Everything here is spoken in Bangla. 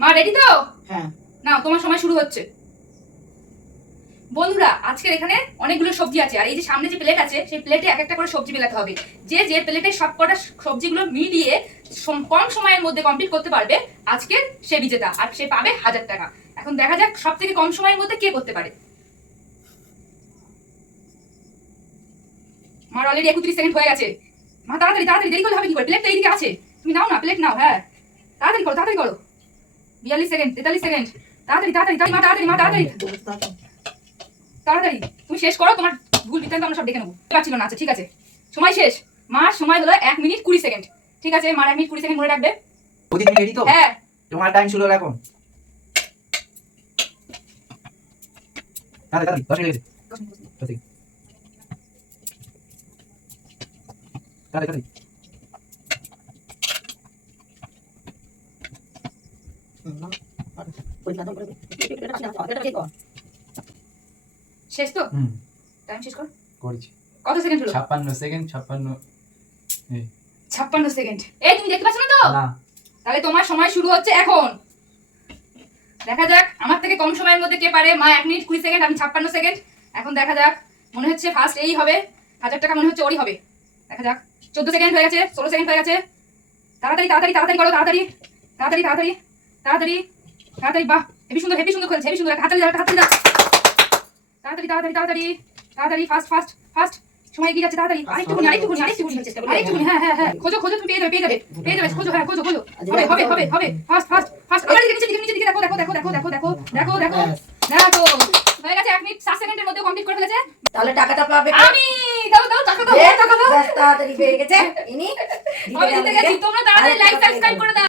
মা রেডি তো? হ্যাঁ। নাও তোমার সময় শুরু হচ্ছে। বন্ধুরা, আজকের এখানে অনেকগুলো সবজি আছে, আর এই যে সামনে যে প্লেট আছে সেই প্লেটে এক একটা করে সবজি মেলাতে হবে। যে যে প্লেটে সবকটা সবজিগুলো মিলিয়ে কম সময়ের মধ্যে কমপ্লিট করতে পারবে আজকের সে বিজেতা, আর সে পাবে 1000 টাকা। এখন দেখা যাক সব থেকে কম সময়ের মধ্যে কে করতে পারে। আমার অলরেডি 31 সেকেন্ড হয়ে গেছে। মা তাড়াতাড়ি তাড়াতাড়ি, দেরি করলে হবে কি করে? প্লেট তো এইদিকে আছে, তুমি নাও না, প্লেট নাও। হ্যাঁ তাড়াতাড়ি করো, তাড়াতাড়ি করো। 42 সেকেন্ড, 43 সেকেন্ড। তাড়াতাড়ি তাড়াতাড়ি মা, তাড়াতাড়ি মা, তাড়াতাড়ি তাড়াতাড়ি তুমি শেষ করো। তোমার ভুল বিদ্যান্ত আমরা সব দেখে নেবো। পারছিল না, আচ্ছা ঠিক আছে, সময় শেষ। মার সময় হলো 1 মিনিট 20 সেকেন্ড। ঠিক আছে, মার 1 মিনিট 20 সেকেন্ড মনে রাখবে। ওদি তুমি রেডি তো? হ্যাঁ, তোমার টাইম শুরু হলো এখন। তাড়াতাড়ি 10 মিনিট গেছে। 10 সেকেন্ড। তাড়াতাড়ি শেষ তো? টাইম শেষ কর। করেছি। কত সেকেন্ড হলো? 56 সেকেন্ড। 56 সেকেন্ড। এই তুমি দেখতে পাচ্ছ না তো? না। তাহলে তোমার সময় শুরু হচ্ছে এখন। দেখা যাক আমার থেকে কম সময়ের মধ্যে কে পারে। মা 1 মিনিট 20 সেকেন্ড, আমি 56 সেকেন্ড। এখন দেখা যাক, মনে হচ্ছে ফার্স্ট এই হবে। 1000 টাকা মনে হচ্ছে ওরই হবে। দেখা যাক। 14 সেকেন্ড হয়ে গেছে, 16 সেকেন্ড হয়ে গেছে। তাড়াতাড়ি তাড়াতাড়ি তাড়াতাড়ি করো, তাড়াতাড়ি তাড়াতাড়ি তাড়াতাড়ি তাড়াতাড়ি তাড়াতাড়ি। বাহ, হেভি সুন্দর হেভি সুন্দর করেছে, হেভি সুন্দর। হাততালি দাও, হাততালি দাও। তাড়াতাড়ি তাড়াতাড়ি তাড়াতাড়ি তাড়াতাড়ি, ফাস্ট ফাস্ট ফাস্ট। সময় এগিয়ে যাচ্ছে, তাড়াতাড়ি। আরেকটুখানি আরেকটুখানি আরেকটুখানি আরেকটুখানি। হ্যাঁ হ্যাঁ হ্যাঁ, খোঁজো খোঁজো, তুমি পেয়ে যাবে পেয়ে যাবে পেয়ে যাবে। খোঁজো, হ্যাঁ খোঁজো খোঁজো। হবে হবে হবে হবে, ফাস্ট ফাস্ট ফাস্ট। আবার নিচে নিচে নিচে দেখো দেখো দেখো দেখো দেখো দেখো দেখো দেখো দেখো। হয়ে গেছে 1 মিনিট 7 সেকেন্ডের মধ্যে কমপ্লিট করে ফেলেছে। তাহলে টাকাটা পাবে আমি। দাও দাও টাকা দাও, টাকা দাও। তাড়াতাড়ি পেয়ে গেছে ইনি আমি জিতে গেছি। তোমরা তাড়াতাড়ি লাইক সাবস্ক্রাইব করে দাও।